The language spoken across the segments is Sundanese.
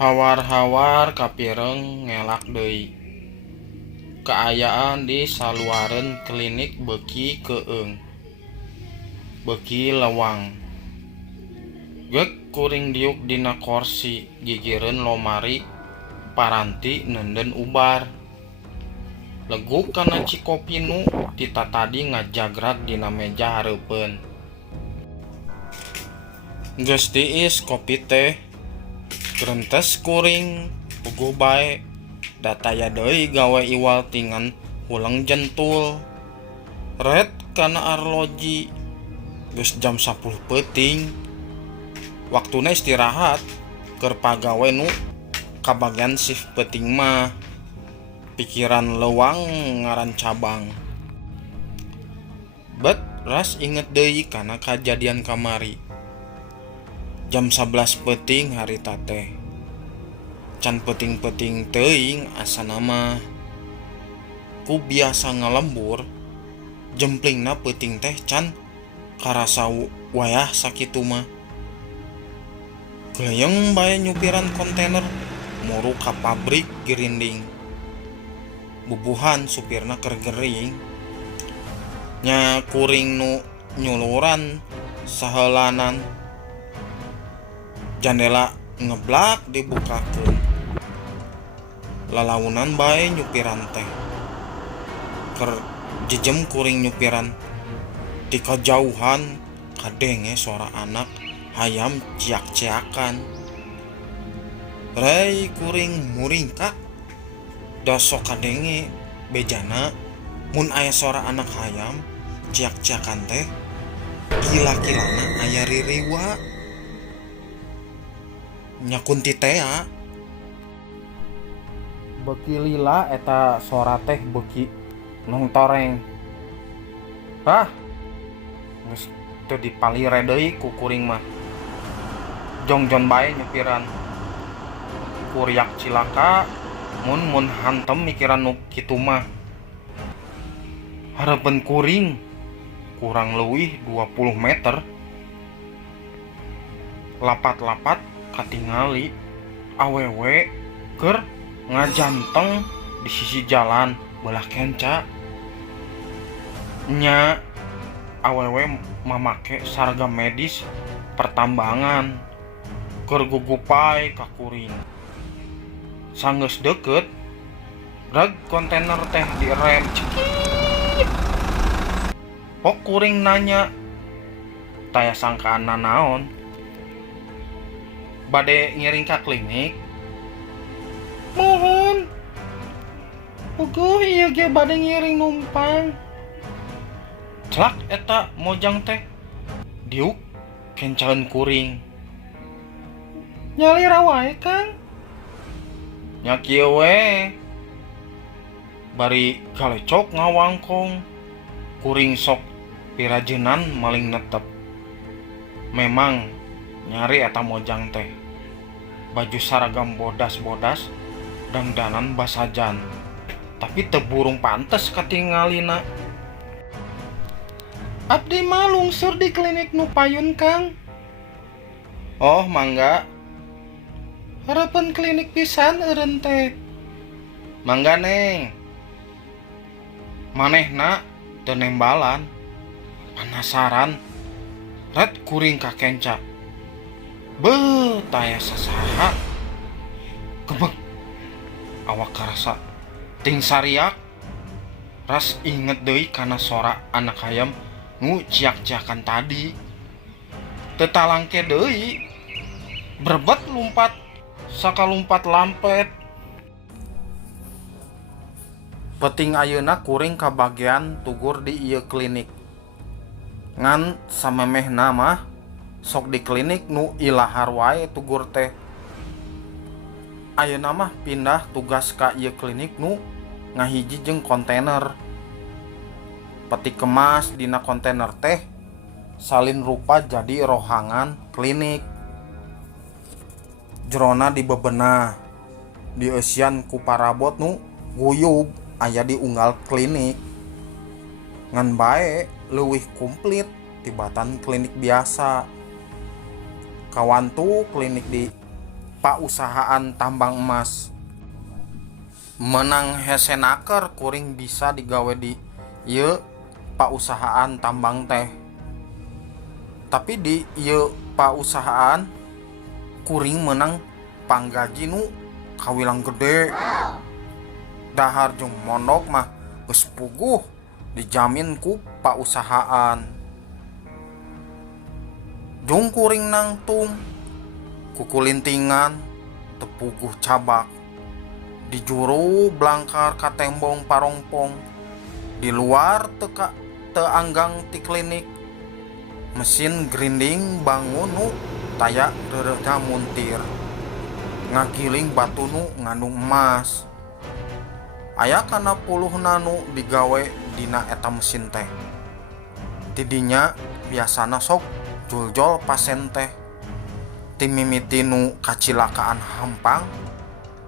Hawar-hawar kapireng ngelak deui. Kaayaan di saluareun klinik beuki keung, beuki lewang. Geuk kuring diuk dina korsi gigireun lomari paranti neundeun ubar. Leguk kana cikopi nu tita tadi ngajagrag dina meja hareupeun. Geus tiis kopi teh, geurentes kuring puguh bae da taya deui gawe iwal tingan huleng jentul. Ret kana arloji geus jam 10 peuting. Waktuna istirahat keur pagawe nu kabagian shift peuting mah pikiran leuwang ngaran cabang. Bet ras inget deui kana kajadian kamari. Jam 11 peuting harita teh. Can peuting-peuting teuing asana mah. Ku biasa ngalembur, jemplingna peuting teh can karasa wayah sakitu mah. Geuleung bae nyupiran kontainer muru ka pabrik girinding. Bubuhan supirna keur gering. Nya kuring nu nyuluran saheulanan. Jandela ngeblak dibukakeun. Lalaunan bae nyupiran teh. Keur jejem kuring nyupiran. Di kajauhan kadenge suara anak hayam ciak-ciakan. Rei kuring muringkak. Da sok kadenge bejana mun aya suara anak hayam ciak-ciakan teh kila-kilana aya ririwa. Nya kunti tea. Beuki lila eta suara teh beuki nongtoreng. Geus teu dipalire deui ku kuring mah. Jongjon bae nyupiran. Kuriak cilaka mun hantem mikiran nu kitu mah. Hareupeun kuring kurang leuwih 20 meter. Lapat-lapat katingali awewe keur ngajanteng di sisi jalan belah kenca. Nya awewe mamake saragam medis pertambangan keur gugupai ka kuring. Sanggeus deukeut reg kontainer teh direm cekit. Pok kuring nanya, taya sangkaan nanaon? Bade ngiring ka klinik? Mohon. Puguh ieu ge bade ngiring numpang. Celak eta mojang teh. Diuk kencaeun kuring. Nyalira wae, Kang. Nya kieu we. Bari galecok ngawangkong. Kuring sok pirajenan maling netep. Memang nyari eta mojang teh. Baju saragam bodas-bodas dangdanan basajan. Tapi teu burung pantes katingalina. Abdi mah lungsur di klinik nu payun, Kang. Oh, mangga. Hareupeun klinik pisan eureun teh. Mangga, Neng. Manehna teu nembalan. Penasaran. Ret kuring ka kenca. Beuh, taya sasaha. Gebeg. Awak karasa ting sariak. Ras inget deui kana sora anak hayam nu ciak-ciakan tadi. Teu talangke deui. Brebet lumpat sakalumpat lampet. Peuting ayeuna kuring kabagian tugur di ieu klinik. Ngan samemehna mah sok di klinik nu ilahar wae tugur teh. Ayeuna mah pindah tugas ka ieu klinik nu ngahiji jeung kontainer. Peti kemas dina kontainer teh salin rupa jadi rohangan klinik. Jerona dibebenah, dieusian ku parabot nu guyub aya di unggal klinik. Ngan bae leuwih komplit tibatan klinik biasa. Kawantu klinik di pausahaan tambang emas. Menang hesenaker kuring bisa digawe di ieu pausahaan tambang teh. Tapi di ieu pausahaan kuring menang panggaji nu kawilang gede. Dahar jeung mondok mah geus puguh dijamin ku pausahaan. Jung kuring nangtung kukulintingan tepuguh cabak di juru blangkar ka tembong parongpong di luar teanggang ti klinik mesin grinding bangun nu taya reureuhna muntir ngagiling batu nu ngandung emas aya kana puluhna nu digawe dina eta mesin teh. Tidinya biasana sok juljol pasen teh tim mimiti nu kacilakaan hampang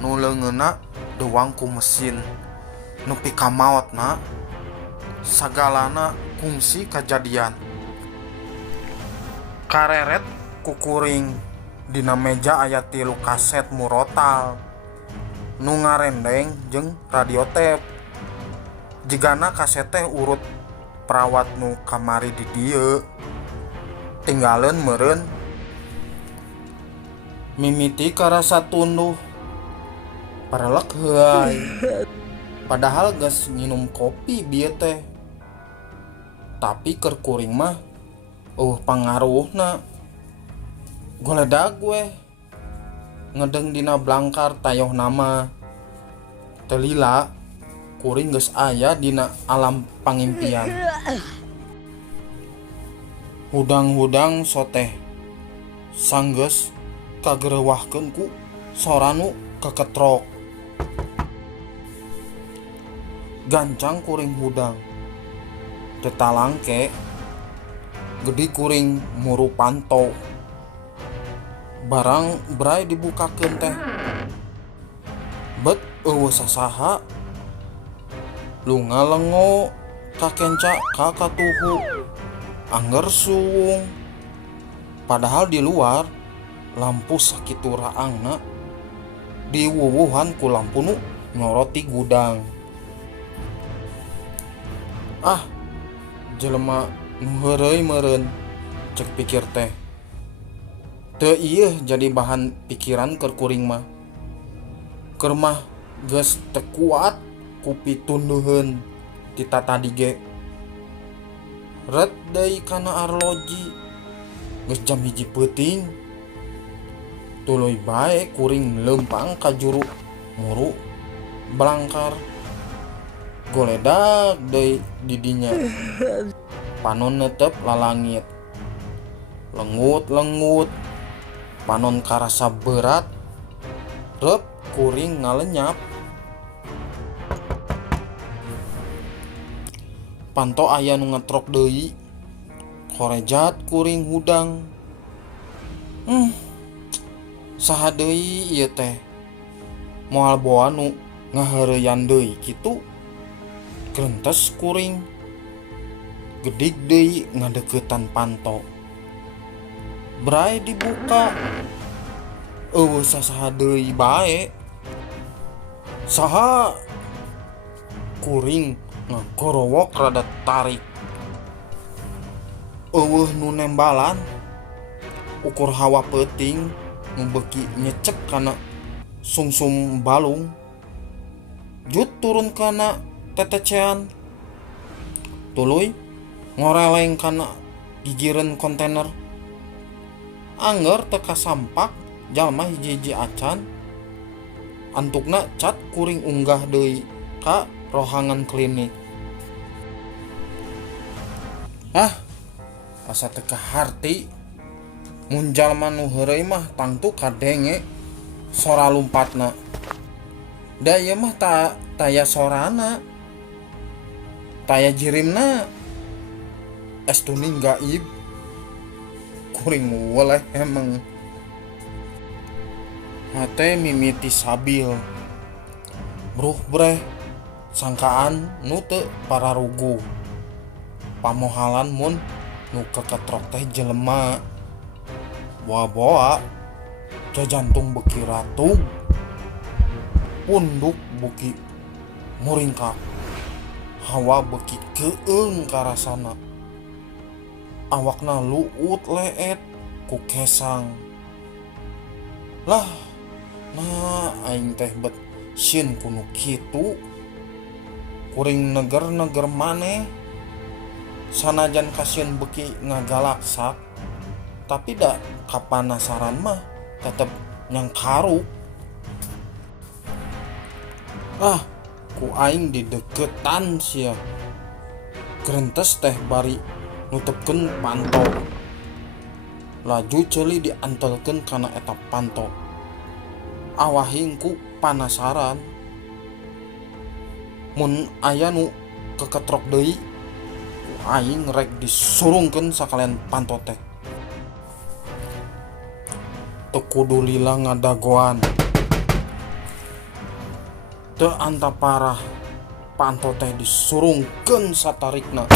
nu leungeunna doang ku mesin nu pikamaotna sagalana kungsi kajadian. Kareret kukuring dina meja aya 3 kaset murotal nu ngarendeng jeung radio tape. Jigana kaset teh urut perawat nu kamari di dieu tinggaleun meureun mimiti karasa tunduh parelek heuai padahal geus nginum kopi bieu teh. Tapi keur kuring mah pangaruhna goledag gue ngedeng dina blangkar tayoh nama teu lila kuring geus aya dina alam pangimpian. Hudang-hudang soteh sanggeus kagerewahkeun ku sora nu keketrok. Gancang kuring hudang teu talangke gede kuring muru panto barang berai dibukakeun teh bet eueuh sasaha lunga lengo kakenca ka katuhu angger suwung padahal di luar lampu sakitu raangna diwuwuhan ku lampu nu nyoroti gudang. Jelema nu heureuy meureun cek pikir teh teu ieu jadi bahan pikiran keur kuring mah. Keur mah geus teu kuat ku pitunduheun ti tadi ge. Ret deui kana arloji geus jam 1 peuting. Tuluy bae kuring leumpang ka juru muru blangkar. Goledag deui di dinya. Panon neuteup lalangit. Lengut-lengut. Panon karasa berat. Rep kuring ngalenyap. Panto aya nu ngetrok deui. Korejat kuring hudang. Saha deui ieu teh? Moal boa nu ngaheureuyan deui kitu. Grentes kuring gedik deui ngadeuketan panto. Brai dibuka eueuh sasaha deui bae. Saha? Kuring ngagorowok rada tarik. Eueuh nu nembalan ukur hawa peuting nu beuki nyecek kana sungsum balung. Jut turun kana tetecean. Tuluy ngoreleng kana gigireun kontainer. Angger teu kasampak jalma hiji-hiji acan. Antukna cat kuring unggah deui ka rohangan klinik. Asa teu kaharti mun jalma nu heureuy mah tangtu kadenge sora lumpatna. Da ieu mah taya sorana. Taya jirimna estuning gaib. Kuring weleh emang. Hate mimiti sabil. Bruh breh sangkaan nu teu pararugu. Pamohalan mun nu keketrok teh jelema. Boa-boa jajantung beki ratug, punduk beki muringkak, hawa beki keung karasana, awakna luut leet ku kesang. Lah, nah aing teh bet sieun kuno kitu. Kuring neger-neger maneh sanajan kasieun beki ngagalaksak, tapi da kapanasaran mah tetep nyangkaruk. Ku aing di deketan sia grentes teh bari nutupkeun panto, laju ceuli diantelkeun kana eta panto. Awahing ku panasaran mun aya nu keketrok deui, ku aing rek disurungkeun sakalian panto teh. Teu kudu lila ngadagoan, teu anta parah panto teh disurungkeun satarikna.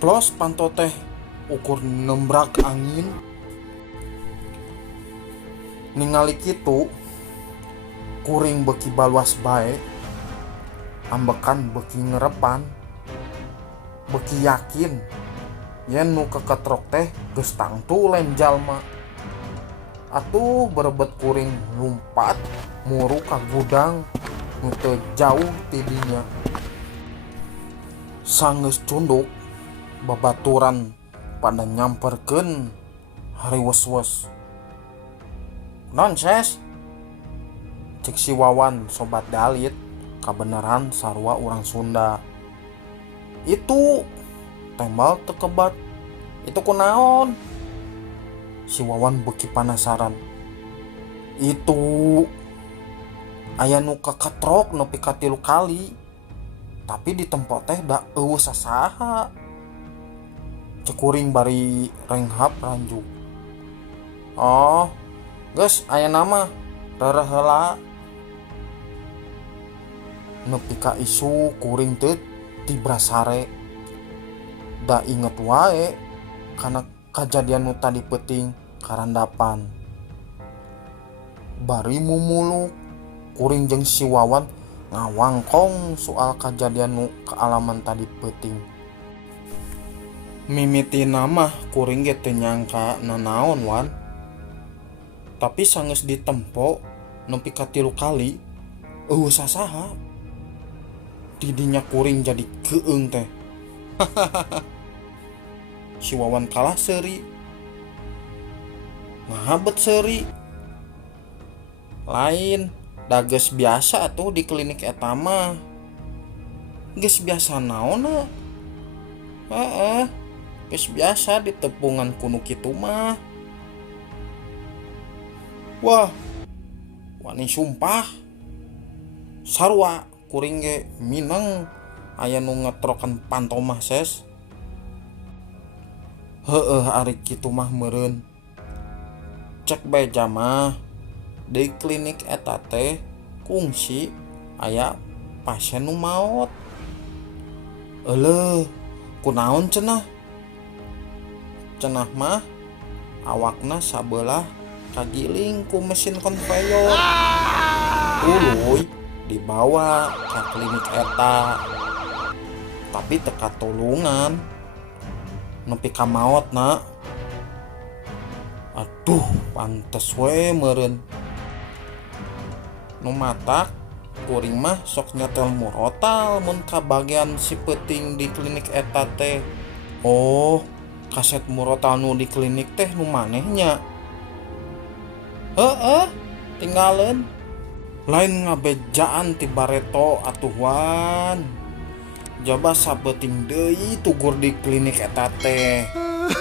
Plus panto teh ukur nembrak angin. Ningali kitu kuring beki baluas bae, ambekan beki ngerepan, beki yakin yen nu keketrok teh geus tangtu lain jalma. Atuh berebet kuring lumpat muru ka gudang nu teu jauh ti dinya. Sanggeus cunduk babaturan pada nyamperkeun hariwes-wes. "Non ses," cek si Wawan sobat dalit, kabeneran sarua urang Sunda. "Itu tembal tekebat, itu kunaon?" Si Wawan beki panasaran. "Itu aya nu keketrok nepi ka 3 kali, tapi di tempo teh da eueuh sasaha," cek kuring bari renghap ranjuk. "Oh, geus aya nama rereh heula." Nepi ka isu kuring teu tibra sare, da inget wae kana kajadian nu tadi peuting karandapan. Bari mumuluk kuring jeung si Wawan ngawangkong soal kajadian nu kaalaman tadi peuting. Mimitina mah kuring ge teu nyangka nanaon wan. Tapi sanggeus ditempo nepi ka 3 kali eueuh sasaha. Didinya kuring jadi keung teh. Si Wawan kalah seuri, ngahabet seuri. Lain da geus biasa atuh di klinik eta mah. Geus biasa naonna? Heeh, geus biasa ditepungan kuno kitu mah. Wah, wani sumpah sarua kuring ge mineng aya nu ngetrokan panto mah ses. Heueuh ari kitu mah meureun. Cek bae jamah di klinik eta teh kungsi aya pasien nu maot. Eleuh, kunaon cenah? Cenah mah awakna sabelah kagiling ku mesin konveyor. Uluy dibawa ke klinik eta, tapi teka tulungan nepi ka maotna. Aduh, pantes we meureun. Nu matak kuring mah sok nyetel murotal mun ka bagian si peuting di klinik eta teh. Oh, kaset murotal nu di klinik teh nu manehnya. Heeh, tinggaleun. Lain ngabejaan ti bareto atuhan. Jaba sabeuting deui tugur di klinik eta teh.